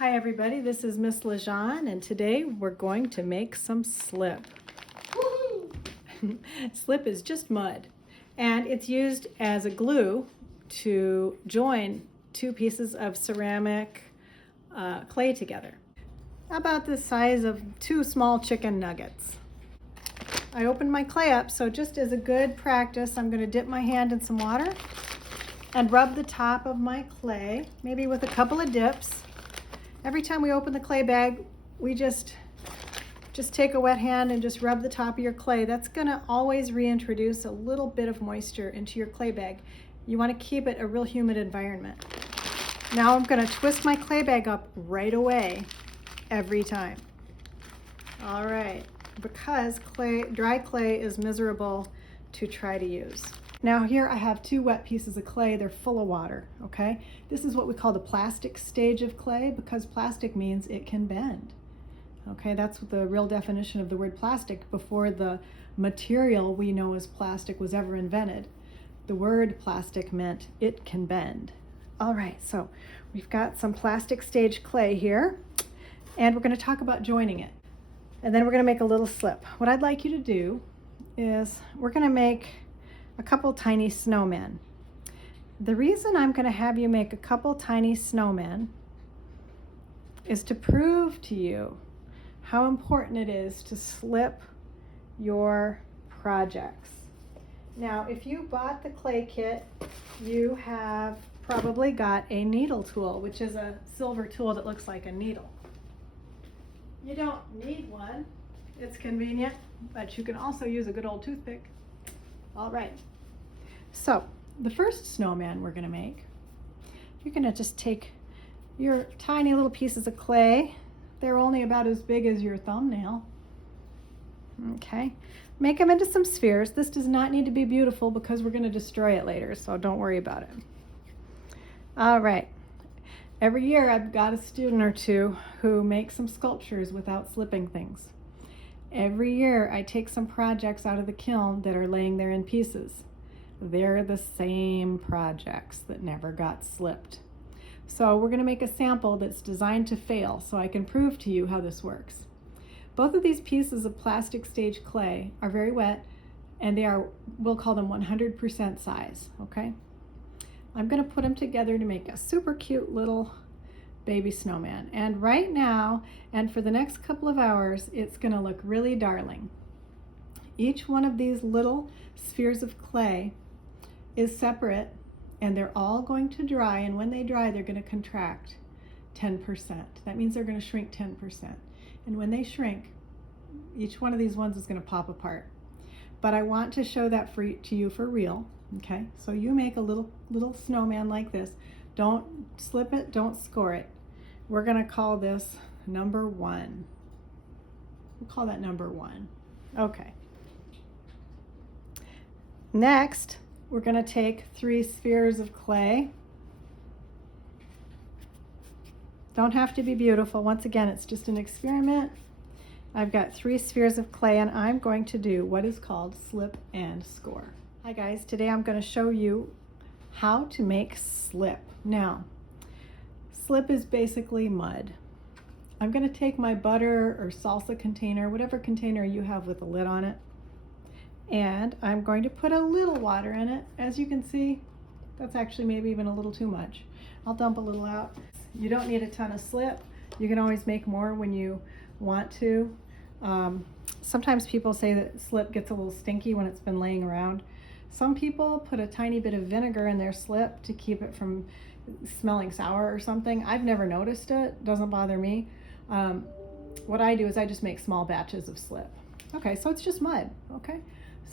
Hi everybody, this is Miss Lejean, and today we're going to make some slip. Slip is just mud, and it's used as a glue to join two pieces of ceramic clay together, about the size of two small chicken nuggets. I opened my clay up, so just as a good practice, I'm going to dip my hand in some water and rub the top of my clay, maybe with a couple of dips. Every time we open the clay bag, we just take a wet hand and just rub the top of your clay. That's gonna always reintroduce a little bit of moisture into your clay bag. You wanna keep it a real humid environment. Now I'm gonna twist my clay bag up right away, every time. All right, because dry clay is miserable to try to use. Now here I have two wet pieces of clay. They're full of water, okay? This is what we call the plastic stage of clay, because plastic means it can bend. Okay, that's the real definition of the word plastic. Before the material we know as plastic was ever invented, the word plastic meant it can bend. All right, so we've got some plastic stage clay here, and we're gonna talk about joining it. And then we're gonna make a little slip. What I'd like you to do is we're gonna make a couple tiny snowmen. The reason I'm going to have you make a couple tiny snowmen is to prove to you how important it is to slip your projects. Now, if you bought the clay kit, you have probably got a needle tool, which is a silver tool that looks like a needle. You don't need one. It's convenient, but you can also use a good old toothpick. All right, so the first snowman we're going to make, you're going to just take your tiny little pieces of clay. They're only about as big as your thumbnail. Okay, make them into some spheres. This does not need to be beautiful because we're going to destroy it later, so don't worry about it. All right, every year I've got a student or two who make some sculptures without slipping things. Every year I take some projects out of the kiln that are laying there in pieces. They're the same projects that never got slipped. So we're going to make a sample that's designed to fail so I can prove to you how this works. Both of these pieces of plastic stage clay are very wet, and they are, we'll call them 100% size, okay? I'm going to put them together to make a super cute little baby snowman. And right now, and for the next couple of hours, it's going to look really darling. Each one of these little spheres of clay is separate, and they're all going to dry, and when they dry, they're going to contract 10%. That means they're going to shrink 10%. And when they shrink, each one of these ones is going to pop apart. But I want to show that to you for real, okay? So you make a little snowman like this. Don't slip it, don't score it. We're going to call this number 1. We'll call that number 1. Okay. Next, we're going to take 3 spheres of clay. Don't have to be beautiful. Once again, it's just an experiment. I've got 3 spheres of clay, and I'm going to do what is called slip and score. Hi guys, today I'm going to show you how to make slip. Now, slip is basically mud. I'm going to take my butter or salsa container, whatever container you have with a lid on it, and I'm going to put a little water in it. As you can see, that's actually maybe even a little too much. I'll dump a little out. You don't need a ton of slip. You can always make more when you want to. Sometimes people say that slip gets a little stinky when it's been laying around. Some people put a tiny bit of vinegar in their slip to keep it from smelling sour or something. I've never noticed it. Doesn't bother me. What I do is I just make small batches of slip. Okay, so it's just mud, okay?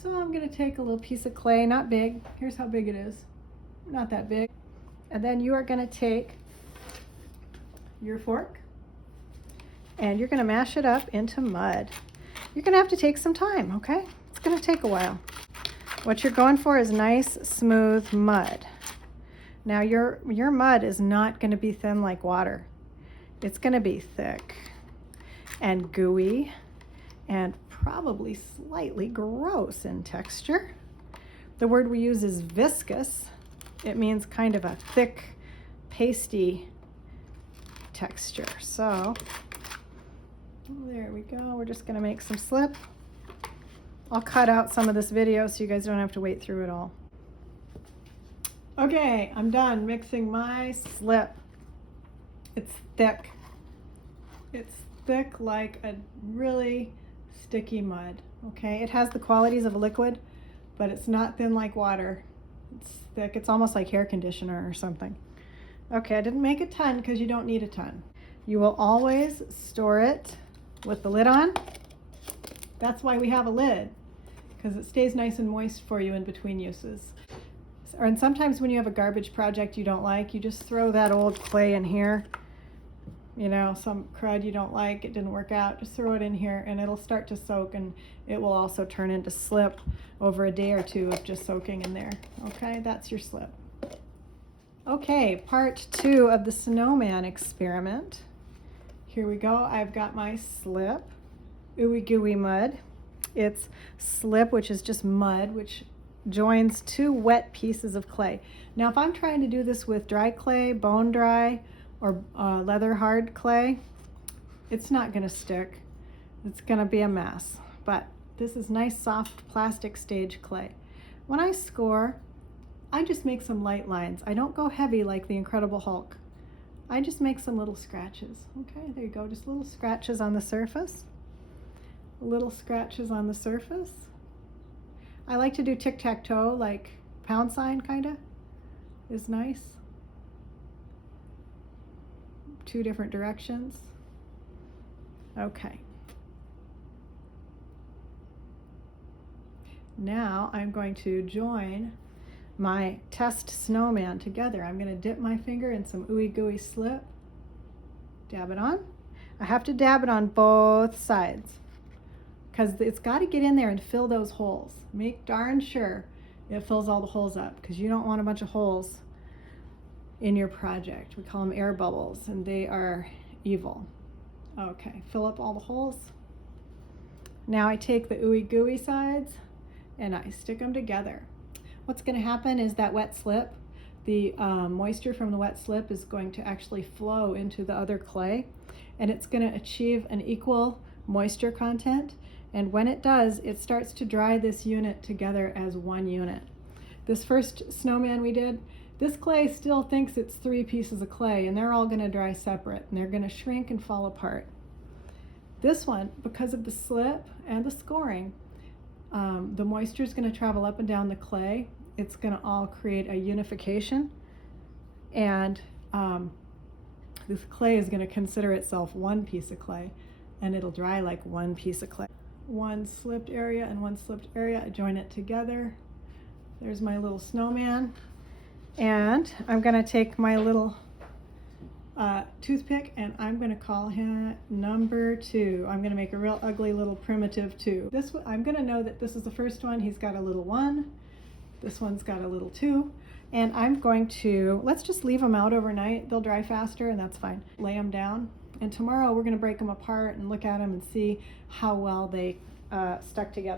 So I'm gonna take a little piece of clay, not big. Here's how big it is. Not that big. And then you are gonna take your fork and you're gonna mash it up into mud. You're gonna have to take some time, okay? It's gonna take a while. What you're going for is nice, smooth mud. Now your mud is not gonna be thin like water. It's gonna be thick and gooey and probably slightly gross in texture. The word we use is viscous. It means kind of a thick, pasty texture. So there we go. We're just gonna make some slip. I'll cut out some of this video so you guys don't have to wait through it all. Okay, I'm done mixing my slip. It's thick. It's thick like a really sticky mud. Okay, it has the qualities of a liquid, but it's not thin like water. It's thick. It's almost like hair conditioner or something. Okay, I didn't make a ton because you don't need a ton. You will always store it with the lid on. That's why we have a lid, because it stays nice and moist for you in between uses. And sometimes when you have a garbage project you don't like, you just throw that old clay in here. You know, some crud you don't like, it didn't work out, just throw it in here and it'll start to soak, and it will also turn into slip over a day or two of just soaking in there. Okay, that's your slip. Okay, part 2 of the snowman experiment. Here we go. I've got my slip, ooey gooey mud. It's slip, which is just mud, which joins 2 wet pieces of clay. Now, if I'm trying to do this with dry clay, bone dry, or leather hard clay, it's not going to stick. It's going to be a mess. But this is nice, soft plastic stage clay. When I score, I just make some light lines. I don't go heavy like the Incredible Hulk. I just make some little scratches. Okay, there you go. Just little scratches on the surface. Little scratches on the surface. I like to do tic-tac-toe, like pound sign kinda is nice. 2 different directions. Okay. Now I'm going to join my test snowman together. I'm going to dip my finger in some ooey gooey slip, dab it on. I have to dab it on both sides because it's got to get in there and fill those holes. Make darn sure it fills all the holes up, because you don't want a bunch of holes in your project. We call them air bubbles, and they are evil. Okay, fill up all the holes. Now I take the ooey gooey sides and I stick them together. What's going to happen is that wet slip, the moisture from the wet slip is going to actually flow into the other clay, and it's going to achieve an equal moisture content. And when it does, it starts to dry this unit together as one unit. This first snowman we did, this clay still thinks it's 3 pieces of clay, and they're all going to dry separate, and they're going to shrink and fall apart. This one, because of the slip and the scoring, the moisture is going to travel up and down the clay. It's going to all create a unification, and this clay is going to consider itself one piece of clay, and it'll dry like one piece of clay. One slipped area and one slipped area, I join it together. There's my little snowman. And I'm going to take my little toothpick, and I'm going to call him number 2. I'm going to make a real ugly little primitive 2. I'm going to know that this is the first one. He's got a little 1. This one's got a little 2. And I'm going to, let's just leave them out overnight. They'll dry faster, and that's fine. Lay them down. And tomorrow we're going to break them apart and look at them and see how well they stuck together.